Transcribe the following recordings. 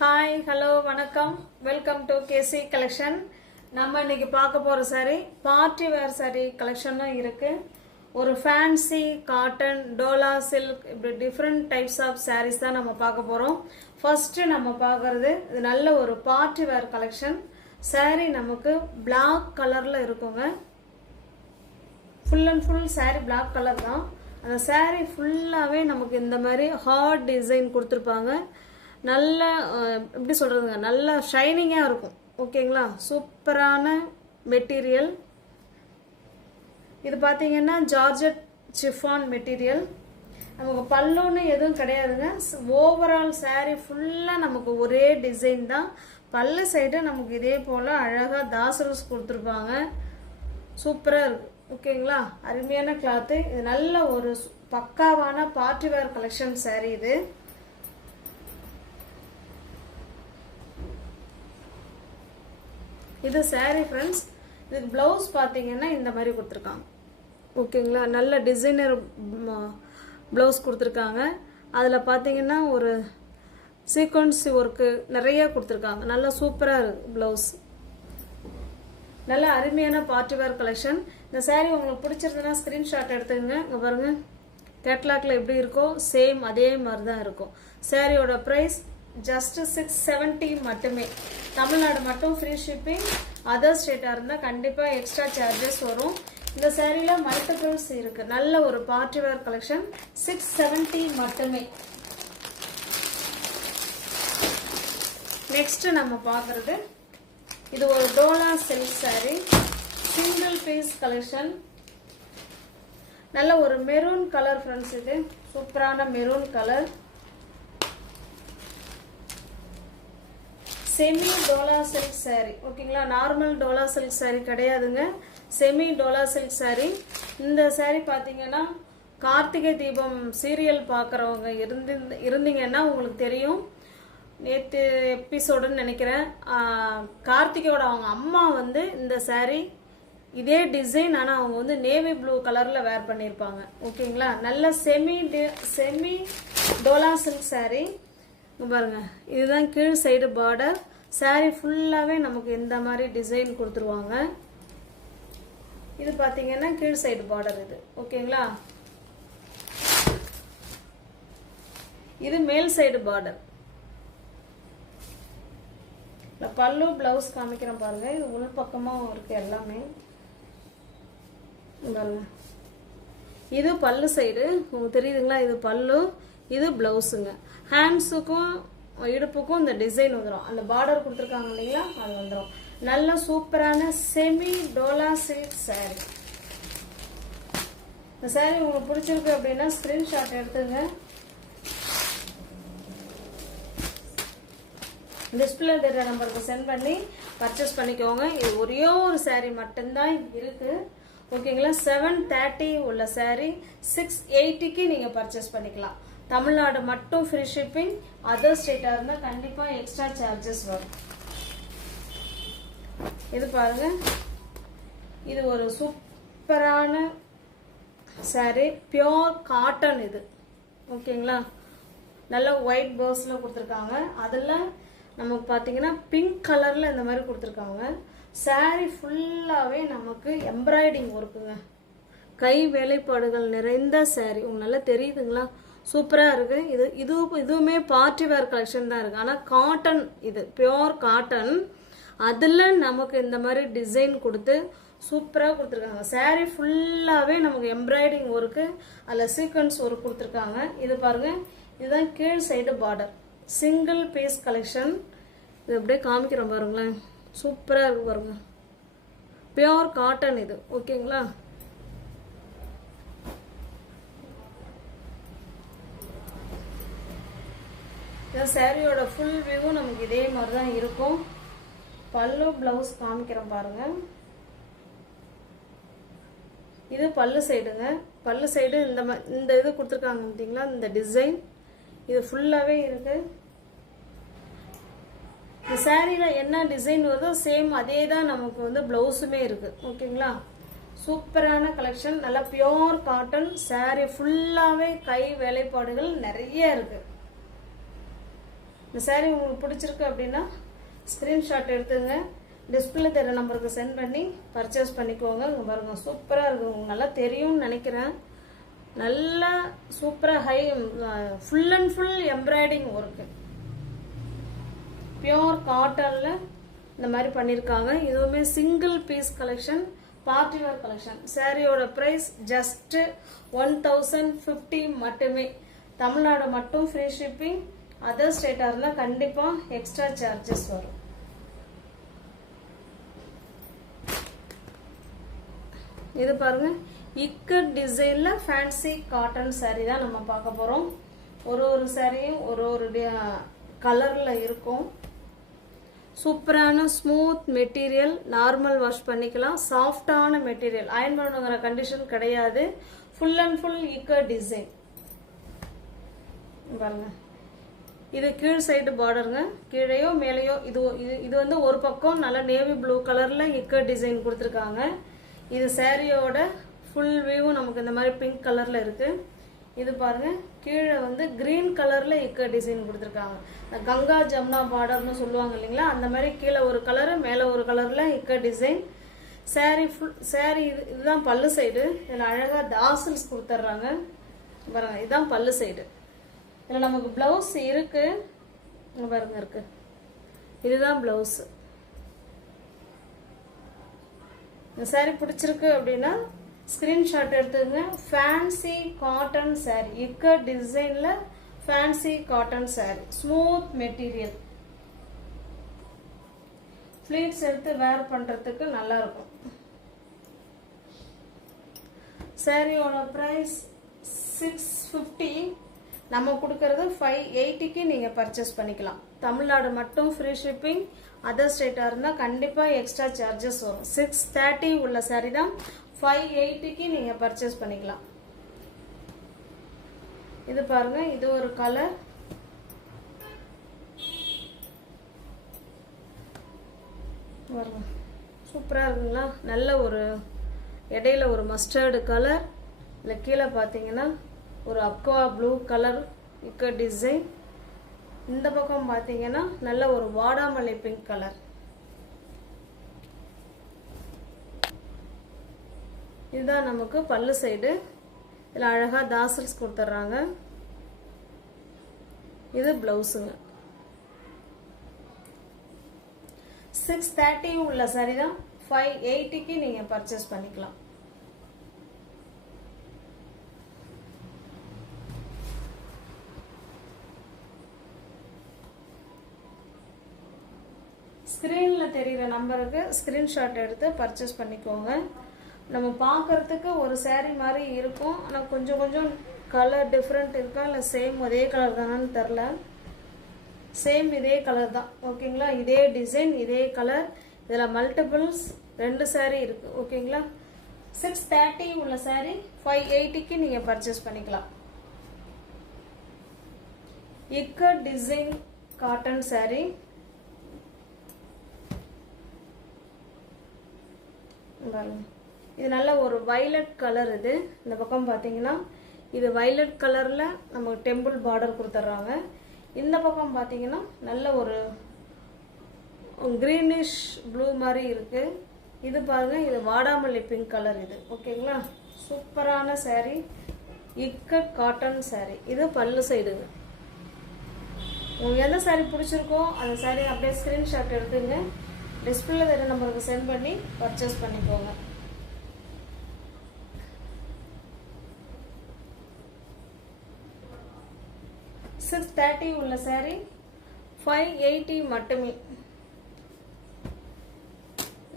Hi hello வணக்கம் welcome to KC collection. நம்ம இன்னைக்கு பார்க்க போகிற சாரீ பார்ட்டி வேர் சாரீ கலெக்ஷனும் இருக்குது. ஒரு ஃபேன்சி காட்டன் டோலா சில்க் இப்படி டிஃப்ரெண்ட் டைப்ஸ் ஆஃப் சாரீஸ் தான் நம்ம பார்க்க போகிறோம். ஃபர்ஸ்ட்டு நம்ம பார்க்குறது இது நல்ல ஒரு பார்ட்டி வேர் கலெக்ஷன். சாரீ நமக்கு பிளாக் கலரில் இருக்குங்க. Full and full sari black colour தான். அந்த சாரீ ஃபுல்லாகவே நமக்கு இந்த மாதிரி ஹார்ட் டிசைன் கொடுத்துருப்பாங்க. நல்ல எப்படி சொல்கிறதுங்க, நல்ல ஷைனிங்காக இருக்கும். ஓகேங்களா, சூப்பரான மெட்டீரியல். இது பார்த்தீங்கன்னா ஜார்ஜெட் சிஃபான் மெட்டீரியல். நமக்கு பல்லுன்னு எதுவும் கிடையாதுங்க. ஓவரால் சாரீ ஃபுல்லாக நமக்கு ஒரே டிசைன் தான். பல்லு சைடு நமக்கு இதே போல் அழகாக தாசரஸ் கொடுத்துருப்பாங்க. சூப்பராக இருக்குது. ஓகேங்களா, அருமையான கிளாத்து. இது நல்ல ஒரு பக்காவான பார்ட்டி வேர் கலெக்ஷன் சாரீ இது. இது சாரீ ஃப்ரெண்ட்ஸ். இதுக்கு ப்ளவுஸ் பார்த்தீங்கன்னா இந்த மாதிரி கொடுத்துருக்காங்க. ஓகேங்களா, நல்ல டிசைனர் ப்ளவுஸ் கொடுத்துருக்காங்க. அதில் பார்த்தீங்கன்னா ஒரு சீக்வன்ஸ் ஒர்க்கு நிறைய கொடுத்துருக்காங்க. நல்லா சூப்பராக இருக்குது ப்ளவுஸ். நல்ல அருமையான பார்ட்டி வேர் கலெக்ஷன். இந்த சாரீ உங்களுக்கு பிடிச்சிருந்ததுன்னா ஸ்க்ரீன்ஷாட் எடுத்துக்கங்க. இங்கே பாருங்கள், கேட்லாக்ல எப்படி இருக்கோ சேம் அதே மாதிரி தான் இருக்கும். சாரியோட ப்ரைஸ் ஜஸ்ட் 670 மட்டுமே. தமிழ்நாடு மட்டும் ஃப்ரீ ஷிப்பிங். அதர் ஸ்டேட்டாக இருந்தால் கண்டிப்பாக எக்ஸ்ட்ரா சார்ஜஸ் வரும். இந்த சாரியில் மல்டிபிள்ஸ் இருக்குது. நல்ல ஒரு பார்ட்டி வேர் கலெக்ஷன். 670 மட்டுமே. நெக்ஸ்ட் நம்ம பார்க்குறது இது ஒரு dola silk sari, single piece collection. நல்ல ஒரு மெரூன் கலர் ஃப்ரெண்ட்ஸ். இது சூப்பரான maroon colour. Semi dola silk sari. ஓகேங்களா, நார்மல் டோலா சில்க் சாரீ கிடையாதுங்க, செமி டோலா சில்க் சாரீ. இந்த சாரீ பார்த்தீங்கன்னா கார்த்திகை தீபம் சீரியல் பார்க்குறவங்க இருந்தீங்கன்னா உங்களுக்கு தெரியும். நேற்று எபிசோடுன்னு நினைக்கிறேன். கார்த்திகையோட அவங்க அம்மா வந்து இந்த சாரீ இதே டிசைன், ஆனால் அவங்க வந்து நேவி ப்ளூ கலரில் வேர் பண்ணியிருப்பாங்க. ஓகேங்களா, நல்ல செமி டோலா சில்க் சாரீ. பாருங்க, இதுதான் கீழ் சைடு பார்டர். சாரீ ஃபுல்லாகவே நமக்கு இந்த மாதிரி டிசைன் கொடுத்துருவாங்க. இது பார்த்தீங்கன்னா கீழ் சைடு பார்டர் இது. ஓகேங்களா, இது மேல் சைடு பார்டர். பல்லு பிளவுஸ் காமிக்கிறேன் பாருங்க. இது உள் பக்கமாக இருக்கு எல்லாமே. பாருங்க, இது பல்லு சைடு உங்களுக்கு தெரியுதுங்களா. இது பல்லு, இது பிளவுஸுங்க. ஹேண்ட்ஸுக்கும் இடுப்புக்கும் இந்த டிசைன் வந்துடும். அந்த பார்டர் கொடுத்துருக்காங்க இல்லைங்களா, அது வந்துடும். நல்ல சூப்பரான செமி டோலா சில்க் சாரீ. இந்த சாரீ உங்களுக்கு பிடிச்சிருக்கு அப்படின்னா ஸ்கிரீன்ஷாட் எடுத்துங்க. டிஸ்பிளே தெரியுற நம்பருக்கு சென்ட் பண்ணி பர்ச்சேஸ் பண்ணிக்கோங்க. இது ஒரே ஒரு சாரீ மட்டும்தான் இருக்கு. ஓகேங்களா, 730 உள்ள சாரீ 680க்கு நீங்கள் பர்ச்சேஸ் பண்ணிக்கலாம். தமிழ்நாடு மட்டும் ஃப்ரீ ஷிப்பிங். அதர் ஸ்டேட்டாக இருந்தால் கண்டிப்பாக எக்ஸ்ட்ரா சார்ஜஸ் வரும். இது பாருங்க, இது ஒரு சூப்பரான சாரீ, பியோர் காட்டன் இது. ஓகேங்களா, நல்ல ஒயிட் பர்ஸில் கொடுத்துருக்காங்க. அதில் நமக்கு பார்த்தீங்கன்னா பிங்க் கலரில் இந்த மாதிரி கொடுத்துருக்காங்க. சாரீ ஃபுல்லாகவே நமக்கு எம்ப்ராய்டிங் ஒர்க்குங்க, கை வேலைப்பாடுகள் நிறைந்த சாரீ. உங்களுக்கு நல்லா தெரியுதுங்களா, சூப்பராக இருக்குது. இதுவுமே பார்ட்டி வேர் கலெக்ஷன் தான் இருக்குது. ஆனால் காட்டன், இது பியோர் காட்டன். அதில் நமக்கு இந்த மாதிரி டிசைன் கொடுத்து சூப்பராக கொடுத்துருக்காங்க. சாரீ ஃபுல்லாகவே நமக்கு எம்ப்ராய்டிங் ஒர்க்கு, அதில் சீக்வன்ஸ் ஒர்க் கொடுத்துருக்காங்க. இது பாருங்கள், இதுதான் கீழ் side border. Single piece collection. இது அப்படியே காமிக்கிறோம் பாருங்களேன், சூப்பராக இருக்கு பாருங்க. பியோர் காட்டன் இது. ஓகேங்களா, இந்த சாரியோட ஃபுல் வியூ நமக்கு இதே மாதிரி தான் இருக்கும். பல்லு பிளவுஸ் காமிக்கிறோம் பாருங்க. இது பல்லு சைடுங்க. பல்லு சைடு இந்த இது கொடுத்துருக்காங்க பார்த்தீங்களா, இந்த டிசைன் இது ஃபுல்லாகவே இருக்கு. இந்த சாரியில் என்ன டிசைன் வருதோ சேம் அதே தான் நமக்கு வந்து ப்ளவுஸுமே இருக்கு. ஓகேங்களா, சூப்பரான கலெக்ஷன். நல்லா பியோர் காட்டன் சாரீ ஃபுல்லாகவே கை வேலைப்பாடுகள் நிறைய இருக்கு. இந்த saree உங்களுக்கு பிடிச்சிருக்கு அப்படின்னா ஸ்க்ரீன்ஷாட் எடுத்துங்க, டிஸ்பிளே தெரிய நம்பருக்கு சென்ட் பண்ணி பர்ச்சேஸ் பண்ணிக்கோங்க. இங்கே பாருங்க சூப்பராக இருக்குது, உங்களுக்கு நல்லா தெரியும்னு நினைக்கிறேன். நல்லா சூப்பராக high full and full embroidering work, pure காட்டனில் இந்த மாதிரி பண்ணியிருக்காங்க. இதுவுமே single piece collection, party wear collection. சாரியோட ப்ரைஸ் ஜஸ்ட் 1050 மட்டுமே. தமிழ்நாடு மட்டும் ஃப்ரீ ஷிப்பிங், அதர் ஸ்டேட்டாக இருந்தால் கண்டிப்பாக எக்ஸ்ட்ரா சார்ஜஸ் வரும். இது பாருங்க, இக்கட் டிசைனில் ஃபேன்சி காட்டன் சாரீ தான் நம்ம பார்க்க போகிறோம். ஒரு சாரியும் ஒரு கலரில் இருக்கும். சூப்பரான ஸ்மூத் மெட்டீரியல், நார்மல் வாஷ் பண்ணிக்கலாம். சாஃப்டான மெட்டீரியல், அயன் பண்ணுங்கிற கண்டிஷன் கிடையாது. Full and full ikat design பாருங்க. இது கீழ் சைடு பார்டருங்க, கீழேயோ மேலேயோ. இது வந்து ஒரு பக்கம் நல்ல நேவி ப்ளூ கலர்ல இக்கட் டிசைன் கொடுத்துருக்காங்க. இது சாரியோட ஃபுல் வியூ நமக்கு இந்த மாதிரி பிங்க் கலர்ல இருக்கு. இது பாருங்க, கீழே வந்து கிரீன் கலர்ல இக்கட் டிசைன் கொடுத்துருக்காங்க. கங்கா ஜமுனா பார்டர்னு சொல்லுவாங்க இல்லைங்களா, அந்த மாதிரி கீழே ஒரு கலரு மேலே ஒரு கலர்ல இக்கட் டிசைன். சாரி இதுதான் பல்லு சைடு. இதில் அழகாக தாசல்ஸ் கொடுத்துட்றாங்க பாருங்க. இதுதான் பல்லு சைடு. இதில் நமக்கு பிளவுஸ் இருக்கு பாருங்க, இருக்கு. இதுதான் பிளவுஸ். இந்த சாரி பிடிச்சிருக்கு அப்படின்னா ஸ்கிரீன்ஷாட் எடுத்துங்க. ஃபேன்சி காட்டன் சாரி, இக்கட் டிசைன்ல fancy cotton sorry, smooth material. Fleets எடுத்து வேர் பண்றதுக்கு நல்லா இருக்கும். சாரியோட பிரைஸ் 650. நம்ம கொடுக்கறது 580க்கு நீங்க பர்ச்சேஸ் பண்ணிக்கலாம். தமிழ்நாடு மட்டும் ஃப்ரீ ஷிப்பிங், அதர் ஸ்டேட்டா இருந்தா கண்டிப்பா எக்ஸ்ட்ரா சார்ஜஸ் வரும். 630 உள்ள சாரி தான் 580க்கு நீங்க பர்ச்சேஸ் பண்ணிக்கலாம். இது பாருங்க, இது ஒரு கலர். சூப்பரா இருக்குங்களா? நல்ல ஒரு இடையில ஒரு மஸ்டர்டு கலர், இல்ல கீழே பாத்தீங்கன்னா ஒரு Aqua blue colour ikat design. இந்த பக்கம் பாத்தீங்கன்னா நல்ல ஒரு வாடாமல்லி பிங்க் கலர். இதுதான் நமக்கு பல்லு சைடு. இதுல அழகா தாசல்ஸ் கொடுத்துட்றாங்க. இது பிளவுஸுங்க. 630 உள்ள சாரி தான் 580க்கு நீங்க பர்ச்சேஸ் பண்ணிக்கலாம். ஸ்கிரீன்ல தெரிகிற நம்பருக்கு ஸ்கிரீன்ஷாட் எடுத்து பர்ச்சேஸ் பண்ணிக்கோங்க. நம்ம பார்க்கறதுக்கு ஒரு saree மாதிரி இருக்கும், ஆனால் கொஞ்சம் கொஞ்சம் கலர் டிஃப்ரெண்ட் இருக்கா, இல்லை சேம் அதே கலர் தானான்னு தெரில. சேம் இதே கலர் தான், ஓகேங்களா? இதே டிசைன், இதே கலர். இதில் மல்டிபிள்ஸ் 2 saree இருக்கு, ஓகேங்களா? 630 உள்ள saree 580க்கு நீங்கள் பர்ச்சேஸ் பண்ணிக்கலாம். Ikat design cotton saree. இது நல்ல ஒரு வயலட் கலர். இது இந்த பக்கம் பார்த்தீங்கன்னா இது வயலட் கலர்ல நமக்கு டெம்பிள் பார்டர் கொடுத்துட்றாங்க. இந்த பக்கம் பார்த்தீங்கன்னா நல்ல ஒரு கிரீனிஷ் ப்ளூ மாதிரி இருக்கு. இது பாருங்க, இது வாடாமல்லி பிங்க் கலர். இது ஓகேங்களா? சூப்பரான saree, இக்கட் காட்டன் saree. இது பல்லு சைடு. உங்களுக்கு எந்த saree பிடிச்சிருக்கோ அந்த saree அப்படியே ஸ்கிரீன்ஷாட் எடுத்துங்க, டிஸ்பிளே தெரிய நம்பருக்கு சென்ட் பண்ணி பர்ச்சேஸ் பண்ணிக்கோங்க. $630 உள்ள saree 580 மட்டுமே.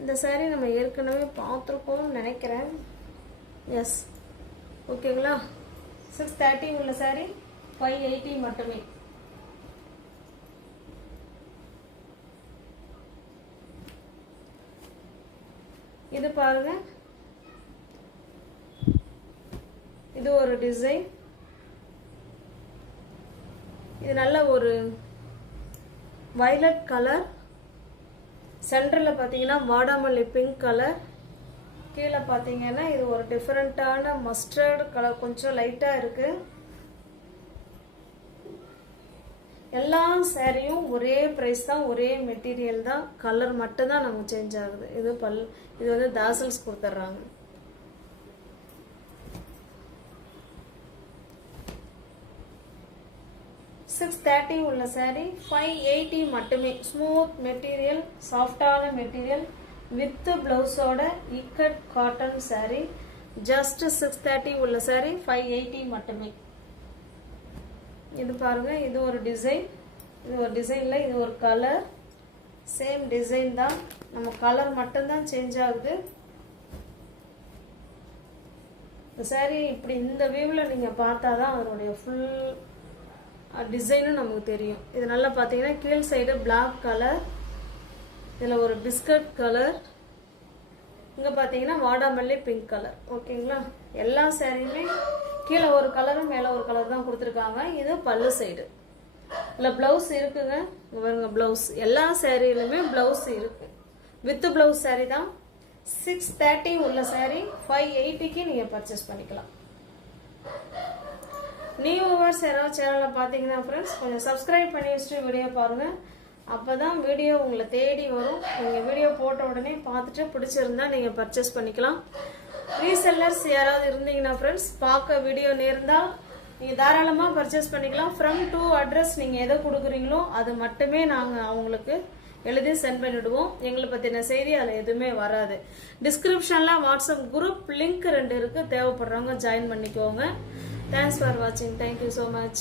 இந்த saree நம்ம ஏற்கனவே பார்த்துருக்கோம்னு நினைக்கிறேன். எஸ், ஓகேங்களா? 630 உள்ள saree 580 மட்டுமே. இது பாருங்க, இது ஒரு டிசைன். இது நல்ல ஒரு வயலட் கலர். சென்டர்ல பாத்தீங்கன்னா வாடாமல்லி பிங்க் கலர். கீழே பாத்தீங்கன்னா இது ஒரு டிஃபரெண்டான மஸ்டர்ட் கலர், கொஞ்சம் லைட்டா இருக்கு. எல்லா சாரியும் ஒரே பிரைஸ் தான், ஒரே மெட்டீரியல் தான், கலர் மட்டும் தான் நமக்கு சேஞ்ச் ஆகுது. இது வந்து தாசல்ஸ் கொடுத்துட்றாங்க. $630 உள்ள சாரி $580 மட்டுமே. ஸ்மூத் மெட்டீரியல், சாஃப்டான மெட்டீரியல் வித் பிளவுஸோட இக்கட் காட்டன் சாரி. ஜஸ்ட் $630 உள்ள சாரி $580 மட்டுமே. இது பாருங்க, இது ஒரு டிசைன், இது ஒரு டிசைன்ல இது ஒரு கலர், சேம் டிசைன் தான், நம்ம கலர் மட்டும்தான் சேஞ்ச் ஆகுது. இந்த சாரி இப்படி இந்த வியூவில் நீங்கள் பார்த்தா தான் அதனுடைய ஃபுல் டிசைனும் நமக்கு தெரியும். இது நல்லா பார்த்தீங்கன்னா கீழ் சைடு பிளாக் கலர், இதில் ஒரு பிஸ்கட் கலர், இங்கே பார்த்தீங்கன்னா வாடாமல்லி பிங்க் கலர். ஓகேங்களா, எல்லா சாரியுமே கீழே ஒரு கலரும் மேலே ஒரு கலர் தான் கொடுத்துருக்காங்க. இது பல்லு சைடு. இல்லை ப்ளவுஸ் இருக்குங்க, பாருங்க ப்ளவுஸ். எல்லா சாரியிலுமே ப்ளவுஸ் இருக்கு, வித் ப்ளவுஸ் சாரி தான். $630 உள்ள சாரி $580க்கு நீங்கள் பர்ச்சேஸ் பண்ணிக்கலாம். நியூ வியூவர்ஸ் யாராவது சேனலில் பார்த்தீங்கன்னா ஃப்ரெண்ட்ஸ் கொஞ்சம் சப்ஸ்கிரைப் பண்ணி வச்சுட்டு வீடியோ பாருங்கள். அப்போ தான் வீடியோ உங்களை தேடி வரும். நீங்கள் வீடியோ போட்ட உடனே பார்த்துட்டு பிடிச்சிருந்தா நீங்கள் பர்ச்சேஸ் பண்ணிக்கலாம். ரீசெல்லர்ஸ் யாராவது இருந்தீங்கன்னா ஃப்ரெண்ட்ஸ் பார்க்க வீடியோ நேர்ந்தால் நீங்கள் தாராளமாக பர்ச்சேஸ் பண்ணிக்கலாம். ஃப்ரம் டு அட்ரஸ் நீங்கள் எதை கொடுக்குறீங்களோ அது மட்டுமே நாங்கள் அவங்களுக்கு எழுதி சென்ட் பண்ணிவிடுவோம். எங்களை பற்றின செய்தி அதில் எதுவுமே வராது. டிஸ்கிரிப்ஷனில் வாட்ஸ்அப் குரூப் லிங்க் 2 இருக்குது, தேவைப்படுறவங்க ஜாயின் பண்ணிக்கோங்க. Thanks for watching. Thank you so much.